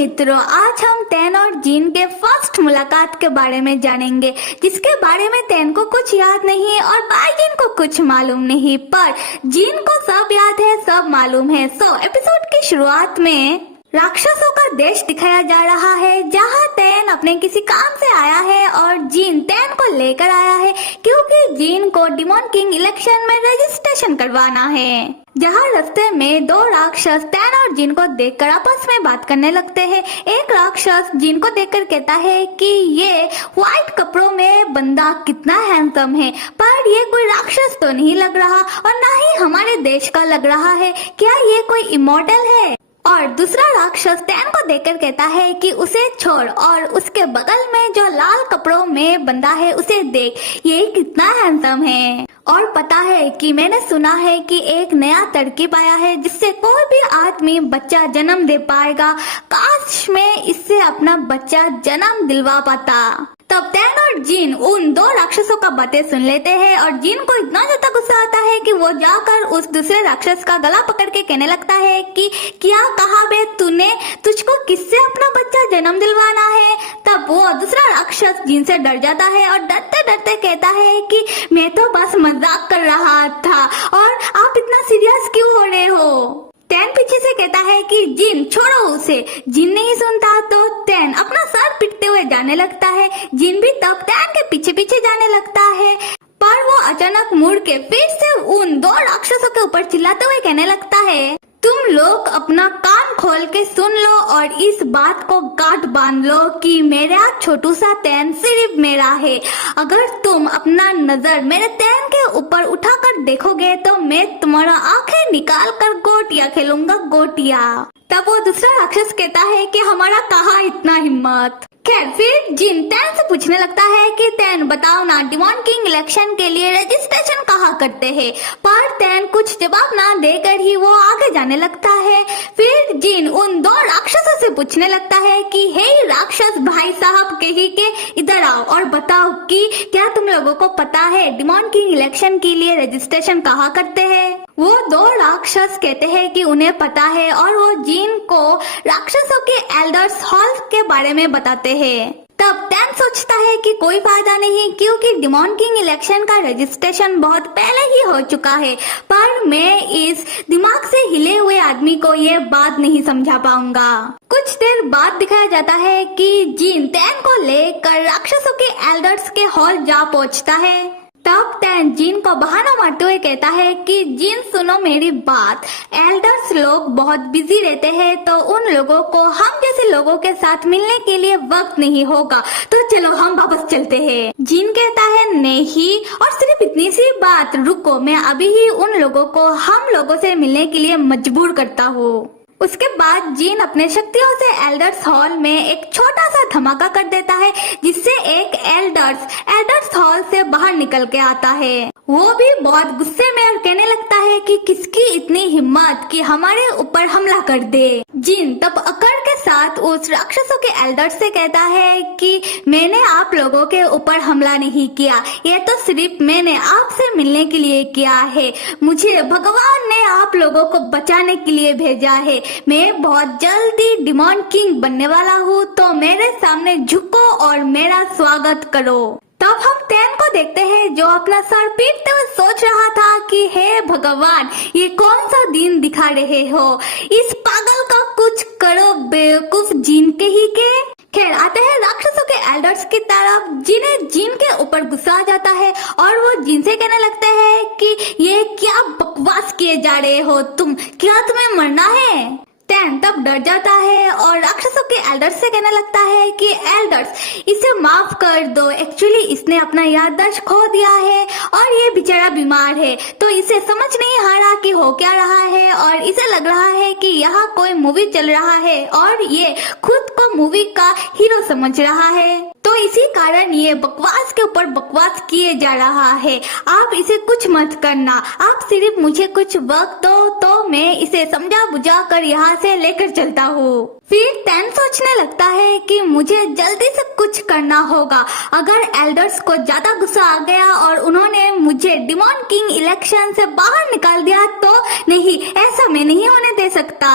मित्रों, आज हम टैन और जीन के फर्स्ट मुलाकात के बारे में जानेंगे, जिसके बारे में टैन को कुछ याद नहीं और बाइजिन को कुछ मालूम नहीं, पर जीन को सब याद है, सब मालूम है। एपिसोड की शुरुआत में राक्षसों का देश दिखाया जा रहा है, जहाँ टैन अपने किसी काम से आया है और जीन टैन को लेकर आया है, क्योंकि जीन को डिमॉन किंग इलेक्शन में रजिस्ट्रेशन करवाना है। जहाँ रास्ते में दो राक्षस टैन और जीन को देखकर आपस में बात करने लगते हैं। एक राक्षस जीन को देखकर कहता है कि ये व्हाइट कपड़ों में बंदा कितना हैंडसम है, पर ये कोई राक्षस तो नहीं लग रहा और ना ही हमारे देश का लग रहा है, क्या ये कोई इमॉर्टल है? और दूसरा राक्षस टैन को देखकर कहता है कि उसे छोड़ और उसके बगल में जो लाल कपड़ों में बंदा है उसे देख, ये कितना हैंडसम है। और पता है कि मैंने सुना है कि एक नया तरकीब आया है जिससे कोई भी आदमी बच्चा जन्म दे पाएगा, काश मैं इससे अपना बच्चा जन्म दिलवा पाता। तब टैन और जीन उन दो राक्षसों का बातें सुन लेते हैं और जीन को इतना ज्यादा गुस्सा आता है कि वो जाकर उस दूसरे राक्षस का गला पकड़ के कहने लगता है कि क्या कहा बे तूने, तुझको किससे अपना बच्चा जन्म दिलवाना है? तब वो दूसरा राक्षस जीन से डर जाता है और डरते डरते कहता है कि मैं तो बस मजाक कर रहा था और आप इतना सीरियस क्यों हो रहे हो? टैन पीछे से कहता है कि जीन छोड़ो उसे। जीन नहीं सुनता तो टैन अपना सर पीटते हुए जाने लगता है। जीन भी तब टैन के पीछे पीछे जाने लगता है, पर वो अचानक मुड़ के फिर से उन दो राक्षसों के ऊपर चिल्लाते हुए कहने लगता है, तुम लोग अपना कान खोल के सुन लो और इस बात को गांठ बांध लो कि मेरा छोटू सा टैन सिर्फ मेरा है। अगर तुम अपना नजर मेरे टैन के ऊपर उठाकर देखोगे तो मैं तुम्हारा आंखें निकाल कर गोटियां खेलूंगा, गोटियां। तब वो दूसरा राक्षस कहता है कि हमारा कहाँ इतना हिम्मत। खैर फिर जीन टैन से पूछने लगता है कि टैन बताओ ना, डिमॉन किंग इलेक्शन के लिए रजिस्ट्रेशन कहाँ करते हैं? पर टैन कुछ जवाब ना देकर ही वो आगे जाने लगता है। फिर जीन उन दो राक्षसों से पूछने लगता है कि हे राक्षस भाई साहब कही के इधर आओ और बताओ कि क्या तुम लोगों को पता है डिमॉन किंग इलेक्शन के लिए रजिस्ट्रेशन कहाँ करते हैं? वो दो राक्षस कहते हैं कि उन्हें पता है और वो जीन को राक्षसों के एल्डर्स हॉल के बारे में बताते हैं। तब टैन सोचता है कि कोई फायदा नहीं, क्योंकि डिमॉन किंग इलेक्शन का रजिस्ट्रेशन बहुत पहले ही हो चुका है, पर मैं इस दिमाग से हिले हुए आदमी को ये बात नहीं समझा पाऊंगा। कुछ देर बाद दिखाया जाता है कि जीन टैन को लेकर राक्षसों के एल्डर्स के हॉल जा पहुंचता है। तब टैन जीन को बहाना मारते हुए कहता है कि जीन सुनो मेरी बात, एल्डर्स लोग बहुत बिजी रहते हैं तो उन लोगों को हम जैसे लोगों के साथ मिलने के लिए वक्त नहीं होगा, तो चलो हम वापस चलते हैं। जीन कहता है नहीं, और सिर्फ इतनी सी बात, रुको मैं अभी ही उन लोगों को हम लोगों से मिलने के लिए मजबूर करता हूँ। उसके बाद जीन अपने शक्तियों से एल्डर्स हॉल में एक छोटा सा धमाका कर देता है, जिससे एक एल्डर्स हॉल से बाहर निकल के आता है। वो भी बहुत गुस्से में और कहने लगता है कि किसकी इतनी हिम्मत कि हमारे ऊपर हमला कर दे। जीन तब अकड़ के साथ उस राक्षसों के एल्डर्स से कहता है कि मैंने आप लोगों के ऊपर हमला नहीं किया, ये तो सिर्फ मैंने आपसे मिलने के लिए किया है। मुझे भगवान ने आप लोगों को बचाने के लिए भेजा है। मैं बहुत जल्दी डिमॉन किंग बनने वाला हूँ, तो मेरे सामने झुको और मेरा स्वागत करो। तब हम टैन को देखते हैं जो अपना सर पीटते हुए सोच रहा था कि हे भगवान, ये कौन सा दिन दिखा रहे हो, इस पागल का कुछ करो बेवकूफ जीन के ही के। खैर आते हैं राक्षसों के एल्डर्स की तरफ, जिन्हें जीन के ऊपर गुस्सा आ जाता है और वो जीन से कहने लगते हैं कि ये क्या बकवास किए जा रहे हो तुम, क्या तुम्हें मरना है? टैन तब डर जाता है और राक्षसों के एल्डर्स से कहने लगता है कि एल्डर्स इसे माफ कर दो, एक्चुअली इसने अपना याददाश्त खो दिया है और ये बेचारा बीमार है, तो इसे समझ नहीं आ रहा कि हो क्या रहा है और इसे लग रहा है कि यहाँ कोई मूवी चल रहा है और ये खुद को मूवी का हीरो समझ रहा है, तो इसी कारण ये बकवास के ऊपर बकवास किए जा रहा है। आप इसे कुछ मत करना, आप सिर्फ मुझे कुछ वक्त दो तो मैं इसे समझा बुझा कर यहाँ से लेकर चलता हूँ। फिर टैन सोचने लगता है कि मुझे जल्दी से कुछ करना होगा। अगर एल्डर्स को ज्यादा गुस्सा आ गया और उन्होंने मुझे डिमॉन किंग इलेक्शन से बाहर निकाल दिया तो नहीं, ऐसा मैं नहीं होने दे सकता।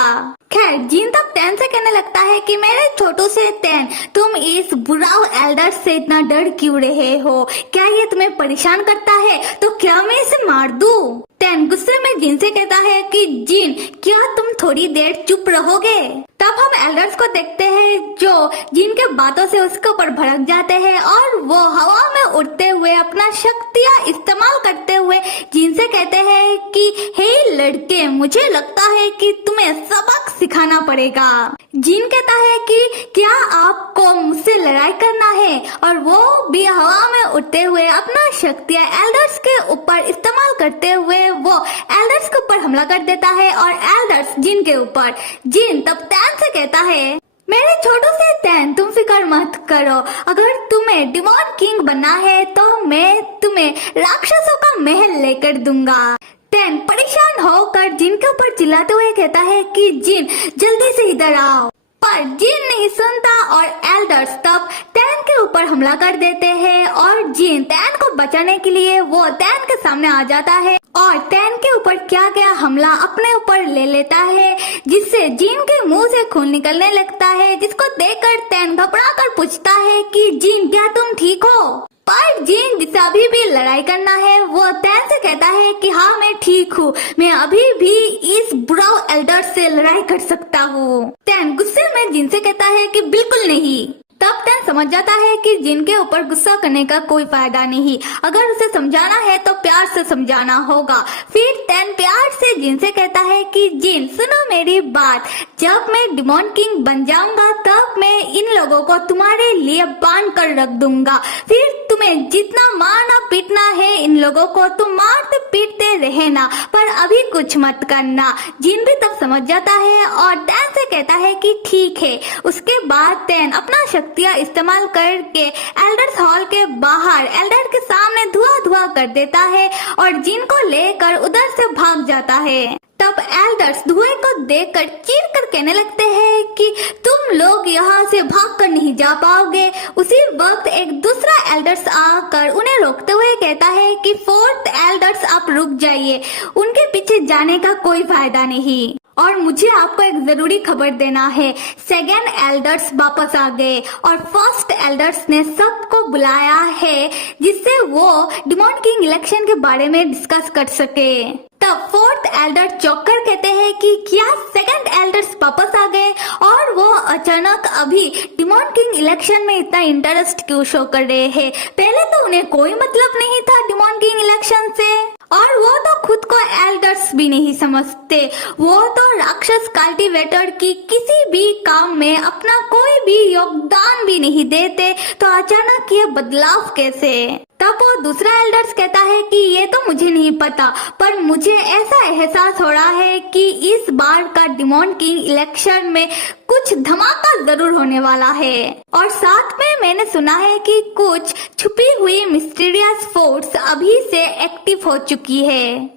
खैर जीन तब टैन तैन से कहने लगता है कि मेरे छोटू से तैन, तुम इस बुराऊ एल्डर से इतना डर क्यों रहे हो? क्या ये तुम्हें परेशान करता है? तो क्या मैं इसे मार दूं? तैन गुस्से में जिन से कहता है कि जिन, क्या तुम थोड़ी देर चुप रहोगे? तब हम एल्डर्स को देखते हैं जो जिन के बातों से उसके ऊपर भड़क जाते हैं और वो हवा में उड़ते हुए अपना शक्तियां इस्तेमाल करते हुए जिन से कहते हैं कि हे लड़के, मुझे लगता है कि तुम्हें सबक सिखाना पड़ेगा। जिन कहता है कि क्या आपको मुझसे लड़ाई करना है? और वो भी हवा में उड़ते हुए अपना शक्तियां एल्डर्स के ऊपर इस्तेमाल करते हुए वो एल्डर्स के ऊपर हमला कर देता है और एल्डर्स जिन के ऊपर। जिन तब तैन से कहता है, मेरे छोटू से तैन, तुम फिक्र मत करो, अगर तुम्हें डिमॉन किंग बनना है तो मैं तुम्हें राक्षसों का महल लेकर दूंगा। तैन परेशान होकर जिन के ऊपर चिल्लाते हुए कहता है कि जिन, जल्दी से इधर आओ। पर जिन नहीं सुनता और एल्डर्स तब तैन के ऊपर हमला कर देते हैं और जिन तैन को बचाने के लिए वो तैन के सामने आ जाता है और तैन के ऊपर क्या क्या हमला अपने ऊपर ले लेता है, जिससे जिन के मुंह से खून निकलने लगता है, जिसको देखकर तैन घबरा कर पूछता है कि जिन, क्या तुम ठीक हो? पर जिन, जिसे अभी भी लड़ाई करना है, वो तैन से कहता है कि हाँ मैं ठीक हूँ, मैं अभी भी इस बुराऊ एल्डर से लड़ाई कर सकता हूँ। तैन गुस्से में जिन से कहता है कि बिल्कुल नहीं। तब तैन समझ जाता है कि जिन के ऊपर गुस्सा करने का कोई फायदा नहीं, अगर उसे समझाना है तो प्यार से समझाना होगा। फिर तैन प्यार से जिन से कहता है कि जिन, सुनो मेरी बात, जब मैं डिमॉन किंग बन जाऊंगा तब मैं इन लोगों को तुम्हारे लिए बांध कर रख दूंगा, फिर तुम्हें जितना मारना पीटना है इन लोगों को तुम मारते पीटते रहना, पर अभी कुछ मत करना। जिन भी तब समझ जाता है और तैन से कहता है कि ठीक है। उसके बाद तैन अपना शक्तियां इस्तेमाल करके एल्डर्स हॉल के बाहर एल्डर के सामने धुआं धुआं कर देता है और जिन को लेकर उधर से भाग जाता है। तब एल्डर्स धुएं को देखकर चीर कर कहने लगते हैं कि तुम लोग यहाँ से भाग कर नहीं जा पाओगे। उसी वक्त एक दूसरा एल्डर्स आकर उन्हें रोकते हुए कहता है कि फोर्थ एल्डर्स आप रुक जाइए, उनके पीछे जाने का कोई फायदा नहीं। और मुझे आपको एक जरूरी खबर देना है, सेकेंड एल्डर्स वापस आ गए और फर्स्ट एल्डर्स ने सबको बुलाया है जिससे वो डिमॉन किंग इलेक्शन के बारे में डिस्कस कर सके। तब फोर्थ एल्डर चौंककर कहते हैं कि क्या सेकंड एल्डर्स वापस आ गए और वो अचानक अभी डिमॉन किंग इलेक्शन में इतना इंटरेस्ट क्यों शो कर रहे हैं? पहले तो उन्हें कोई मतलब नहीं था डिमॉन किंग इलेक्शन से और वो तो खुद को एल्डर्स भी नहीं समझते, वो तो राक्षस कल्टीवेटर की किसी भी काम में अपना कोई भी योगदान भी नहीं देते, तो अचानक ये बदलाव कैसे? तब वो दूसरा एल्डर्स कहता है कि ये तो मुझे नहीं पता, पर मुझे ऐसा एहसास हो रहा है कि इस बार का डिमॉन किंग इलेक्शन में कुछ धमाका जरूर होने वाला है और साथ में मैंने सुना है कि कुछ छुपी हुई मिस्टीरियस फोर्स अभी से एक्टिव हो चुकी है।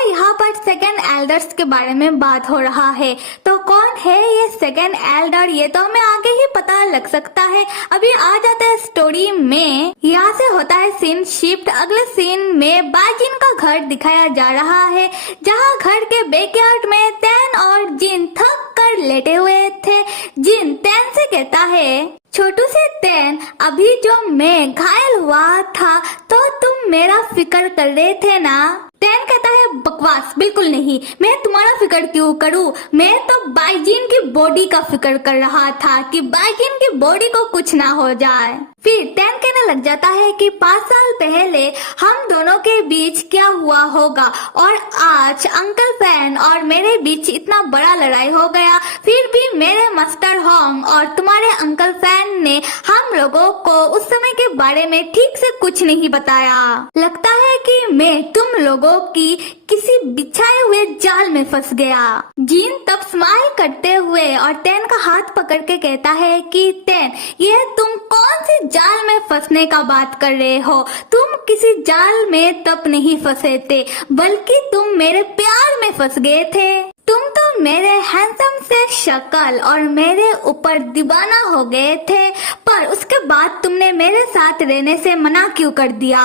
यहाँ पर सेकेंड एल्डर्स के बारे में बात हो रहा है, तो कौन है ये सेकेंड एल्डर? ये तो हमें आगे ही पता लग सकता है। अभी आ जाते हैं स्टोरी में। यहाँ से होता है सीन शिफ्ट। अगले सीन में बाजिन का घर दिखाया जा रहा है, जहाँ घर के बैकयार्ड में तैन और जिन थक कर लेटे हुए थे। जिन तैन से कहता है, छोटू से तैन, अभी जो मैं घायल हुआ था तो तुम मेरा फिक्र कर रहे थे ना? तैन कहता है, बकवास, बिल्कुल नहीं, मैं तुम्हारा फिक्र क्यों करूं? मैं तो बाइजिन की बॉडी का फिक्र कर रहा था कि बाइजिन की बॉडी को कुछ ना हो जाए। फिर तैन कहने लग जाता है कि 5 साल पहले हम दोनों के बीच क्या हुआ होगा और आज अंकल फैन और मेरे बीच इतना बड़ा लड़ाई हो गया, फिर भी मेरे मास्टर होंग और तुम्हारे अंकल फैन ने हम लोगों को उस समय के बारे में ठीक से कुछ नहीं बताया। लगता है कि मैं तुम लोगों की किसी बिछाए हुए जाल में फंस गया। जिन तब स्माइल करते हुए और तैन का हाथ पकड़ के कहता है कि तैन, ये तुम कौन सी जाल में फंसने का बात कर रहे हो? तुम किसी जाल में तब नहीं फंसे थे, बल्कि तुम मेरे प्यार में फंस गए थे। तुम तो मेरे हैंडसम से शक्ल और मेरे ऊपर दीवाना हो गए थे, पर उसके बाद तुमने मेरे साथ रहने से मना क्यों कर दिया?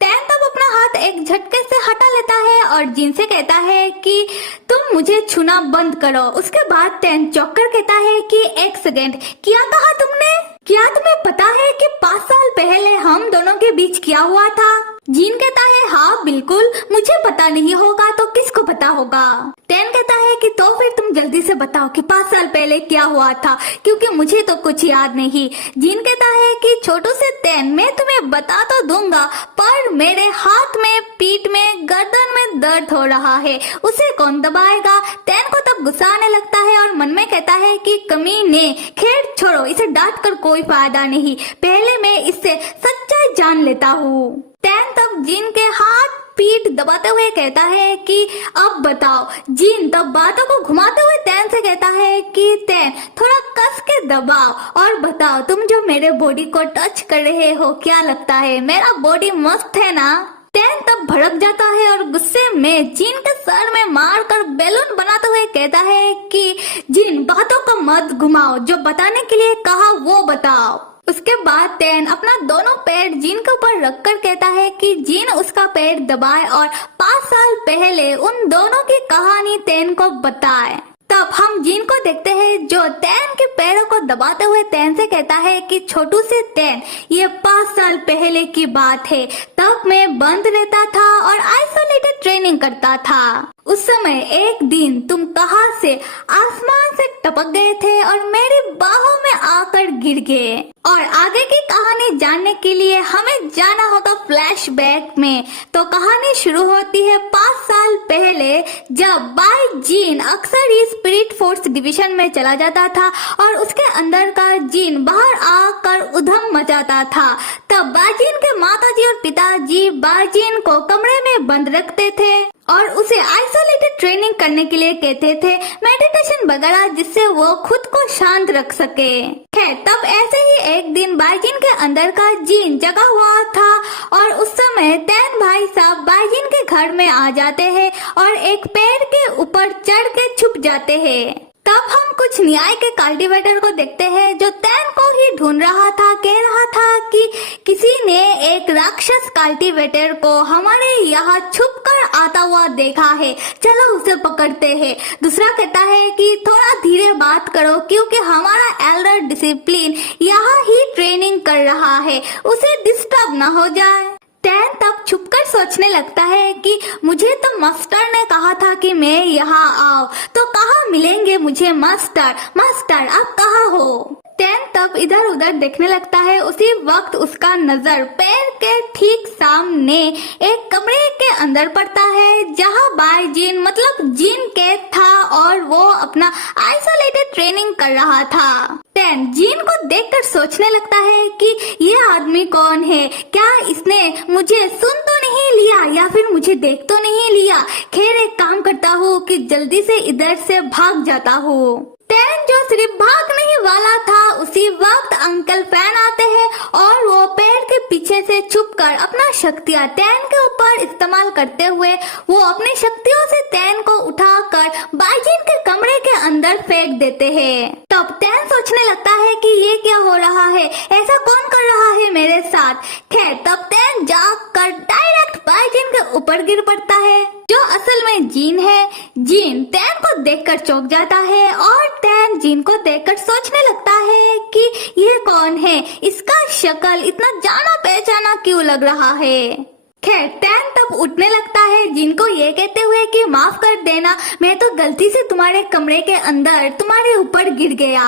टैन तब अपना हाथ एक झटके से हटा लेता है और जिन से कहता है कि तुम मुझे छूना बंद करो। उसके बाद टैन चौंक कर कहता है कि एक सेकेंड, क्या कहा तुमने? क्या तुम्हें पता है कि 5 साल पहले हम दोनों के बीच क्या हुआ था? जीन कहता है हाँ बिल्कुल, मुझे पता नहीं होगा तो किसको पता होगा? टैन कहता है कि तो फिर तुम जल्दी से बताओ कि 5 साल पहले क्या हुआ था, क्योंकि मुझे तो कुछ याद नहीं। जीन कहता है कि छोटू से टैन, मैं तुम्हें बता तो दूंगा पर मेरे हाथ में, पीठ में, गर्दन में दर्द हो रहा है, उसे कौन दबाएगा? टैन को तब गुस्सा आने लगता है और मन में कहता है कि कमीने, खैर छोड़ो, इसे डांट कर कोई फायदा नहीं, पहले मैं इससे सच्चाई जान लेता हूँ। टैन तब जीन के हाथ पीठ दबाते हुए कहता है कि अब बताओ। जीन तब बातों को घुमाते हुए टैन से कहता है कि टैन, थोड़ा कस के दबाओ और बताओ, तुम जो मेरे बॉडी को टच कर रहे हो, क्या लगता है मेरा बॉडी मस्त है ना? टैन तब भड़क जाता है और गुस्से में जीन के सर में मार कर बैलून बनाते हुए कहता है कि जीन, बातों को मत घुमाओ, जो बताने के लिए कहा वो बताओ। उसके बाद टैन अपना दोनों पैर जीन के ऊपर रखकर कहता है कि जीन उसका पैर दबाए और 5 साल पहले उन दोनों की कहानी टैन को बताए। तब हम जीन को देखते हैं जो टैन के पैरों को दबाते हुए टैन से कहता है कि छोटू से टैन, ये 5 साल पहले की बात है, तब मैं बंद रहता था और आइसोलेटेड ट्रेनिंग करता था। उस समय एक दिन तुम कहां से आसमान से टपक गए थे और मेरी बाहों में आकर गिर गए। और आगे की कहानी जानने के लिए हमें जाना होगा फ्लैशबैक में। तो कहानी शुरू होती है 5 साल पहले, जब बाई जीन अक्सर ही स्पिरिट फोर्स डिवीजन में चला जाता था और उसके अंदर का जीन बाहर आकर उधम मचाता था। तब बाजीन के माताजी और पिताजी बाजीन को कमरे में बंद रखते थे और उसे आइसोलेटेड ट्रेनिंग करने के लिए कहते थे, मेडिटेशन वगैरह, जिससे वो खुद को शांत रख सके। खैर, तब ऐसे ही एक दिन बाईजिन के अंदर का जीन जगा हुआ था और उस समय टैन भाई साहब बाईजिन के घर में आ जाते हैं और एक पेड़ के ऊपर चढ़ के छुप जाते हैं। तब हम कुछ न्याय के कल्टीवेटर को देखते हैं जो टैन को ही ढूंढ रहा था। कह रहा था कि किसी ने एक राक्षस कल्टीवेटर को हमारे यहाँ छुप कर आता हुआ देखा है, चलो उसे पकड़ते हैं। दूसरा कहता है कि थोड़ा धीरे बात करो क्योंकि हमारा एल्डर डिसिप्लिन यहाँ ही ट्रेनिंग कर रहा है, उसे डिस्टर्ब न हो जाए। टैन तब छुपकर सोचने लगता है कि मुझे तो मास्टर ने कहा था कि मैं यहाँ आओ, तो कहाँ मिलेंगे मुझे मास्टर? मास्टर आप कहाँ हो? टैन तब इधर उधर देखने लगता है। उसी वक्त उसका नजर पैर के ठीक सामने एक कमरे के अंदर पड़ता है जहाँ बाय जीन मतलब जीन कैद था और वो अपना आइसोलेटेड ट्रेनिंग कर रहा था। टैन जीन को देखकर सोचने लगता है कि ये आदमी कौन है, क्या इसने मुझे सुन तो नहीं लिया या फिर मुझे देख तो नहीं लिया। खैर एक काम करता हूँ कि जल्दी से इधर से भाग जाता हूँ। टैन जो सिर्फ भागने वाला था उसी वक्त अंकल फैन आते हैं और वो पेड़ के पीछे से छुपकर अपना शक्तियाँ टैन के ऊपर इस्तेमाल करते हुए वो अपनी शक्तियों से टैन को उठाकर बाईजिन के कमरे के अंदर फेंक देते हैं। तब टैन सोचने लगता है कि ये क्या हो रहा है, ऐसा कौन कर रहा है मेरे साथ। खैर तब टैन जाकर डायरेक्ट बाईजिन के ऊपर गिर पड़ता है जो असल में जीन है। जीन टैन को देखकर चौंक जाता है और टैन जीन को देखकर सोचने लगता है कि ये कौन है, इसका शक्ल इतना जाना पहचाना क्यों लग रहा है। खैर टैन तब उठने लगता है जीन को ये कहते हुए कि माफ कर देना, मैं तो गलती से तुम्हारे कमरे के अंदर तुम्हारे ऊपर गिर गया।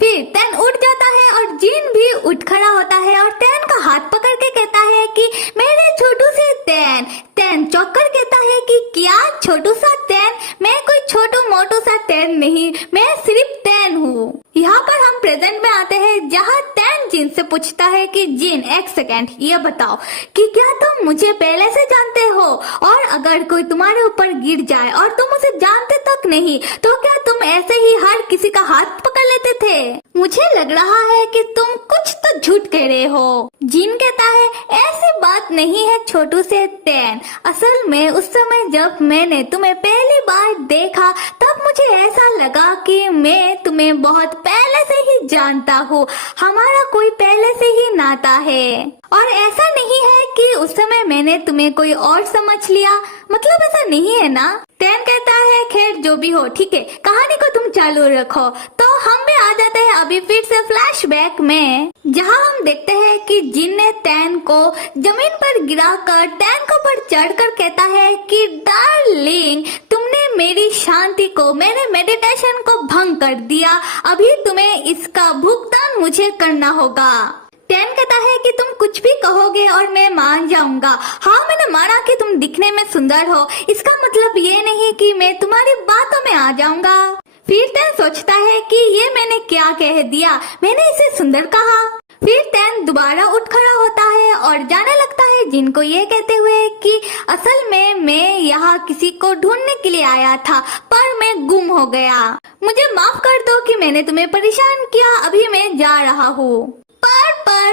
फिर टैन उठ जाता है और जीन भी उठ खड़ा होता है और टैन का हाथ पकड़ के कहता है कि मेरे छोटू से टैन। टैन चौंक कर कहता है कि क्या छोटू सा टैन? मैं कोई छोटू मोटू सा टैन नहीं, मैं सिर्फ टैन हूँ। यहाँ पर हम प्रेजेंट में आते हैं जहाँ टैन जीन से पूछता है कि जीन एक सेकेंड ये बताओ कि क्या तुम मुझे पहले से जानते हो, और अगर कोई तुम्हारे ऊपर गिर जाए और तुम उसे जानते तक नहीं तो क्या तुम ऐसे ही हर किसी का हाथ पकड़ लेते थे? मुझे लग रहा है कि तुम कुछ तो झूठ कह रहे हो। जीन कहता है ऐसी बात नहीं है छोटू से टैन, असल में उस समय जब मैंने तुम्हें पहली बार देखा तब मुझे ऐसा लगा कि मैं तुम्हें बहुत पहले पहले से ही जानता हूँ, हमारा कोई पहले से ही नाता है। और ऐसा नहीं है कि उस समय मैंने तुम्हें कोई और समझ लिया, मतलब ऐसा नहीं है ना। टैन कहता है खैर जो भी हो ठीक है, कहानी को तुम चालू रखो। तो हम भी आ जाते हैं अभी फिर से फ्लैशबैक में, जहां हम देखते हैं कि जिन ने टैन को जमीन पर गिराकर टैन को पर चढ़कर कहता है कि डार्लिंग तुमने मेरी शांति को, मेरे मेडिटेशन को भंग कर दिया, अभी तुम्हें इसका भुगतान मुझे करना होगा। टैन कहता है कि तुम कुछ भी कहोगे और मैं मान जाऊंगा। हाँ मैंने माना कि तुम दिखने में सुंदर हो, इसका मतलब ये नहीं कि मैं तुम्हारी बातों में आ जाऊंगा। फिर टैन सोचता है कि ये मैंने क्या कह दिया, मैंने इसे सुंदर कहा। फिर टैन दोबारा उठ खड़ा होता है और जाने लगता है जिनको ये कहते हुए कि असल में मैं यहाँ किसी को ढूंढने के लिए आया था पर मैं गुम हो गया, मुझे माफ कर दो कि मैंने तुम्हें परेशान किया, अभी मैं जा रहा हूँ।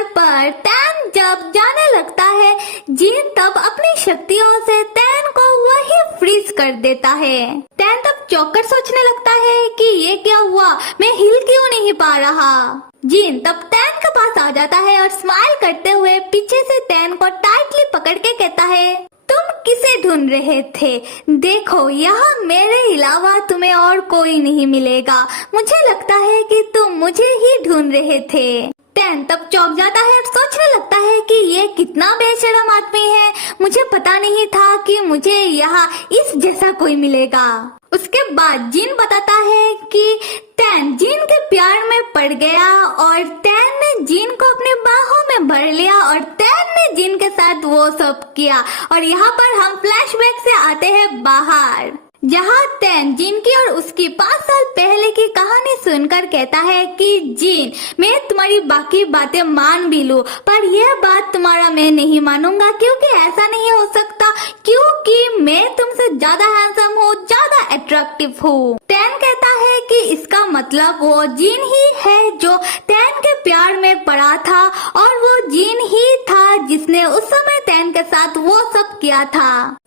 पर टैन जब जाने लगता है जिन तब अपनी शक्तियों से टैन को वही फ्रीज कर देता है। टैन तब चौंककर सोचने लगता है कि ये क्या हुआ, मैं हिल क्यों नहीं पा रहा। जिन तब टैन के पास आ जाता है और स्माइल करते हुए पीछे से टैन को टाइटली पकड़ के कहता है तुम किसे ढूंढ रहे थे, देखो यहाँ मेरे अलावा तुम्हें और कोई नहीं मिलेगा, मुझे लगता है कि तुम मुझे ही ढूंढ रहे थे। टैन तब चौंक जाता है और सोचने लगता है कि ये कितना बेशरम आदमी है, मुझे पता नहीं था कि मुझे यहाँ इस जैसा कोई मिलेगा। उसके बाद जिन बताता है कि टैन जिन के प्यार में पड़ गया और टैन ने जिन को अपने बाहों में भर लिया और टैन ने जिन के साथ वो सब किया। और यहाँ पर हम फ्लैशबैक से आते हैं बाहर, जहाँ टैन जिन की और उसकी 5 साल पहले की कहानी सुनकर कहता है कि जिन मैं तुम्हारी बाकी बातें मान भी लूं पर यह बात तुम्हारा मैं नहीं मानूंगा, क्योंकि ऐसा नहीं हो सकता, क्योंकि मैं तुमसे ज्यादा हैंडसम हूँ, ज्यादा अट्रैक्टिव हूँ। टैन कहता है कि इसका मतलब वो जिन ही है जो टैन के प्यार में पड़ा था और वो जिन ही था जिसने उस समय टैन के साथ वो सब किया था।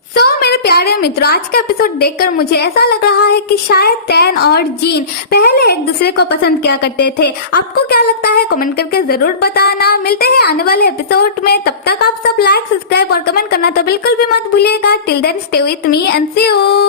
मेरे प्यारे मित्रों, आज का एपिसोड देखकर मुझे ऐसा लग रहा है कि शायद टैन और जिन पहले एक दूसरे को पसंद किया करते थे। आपको क्या लगता है कमेंट करके जरूर बताना। मिलते हैं आने वाले एपिसोड में, तब तक आप सब लाइक, सब्सक्राइब और कमेंट करना तो बिल्कुल भी मत भूलिएगा। Till then stay with me and see you.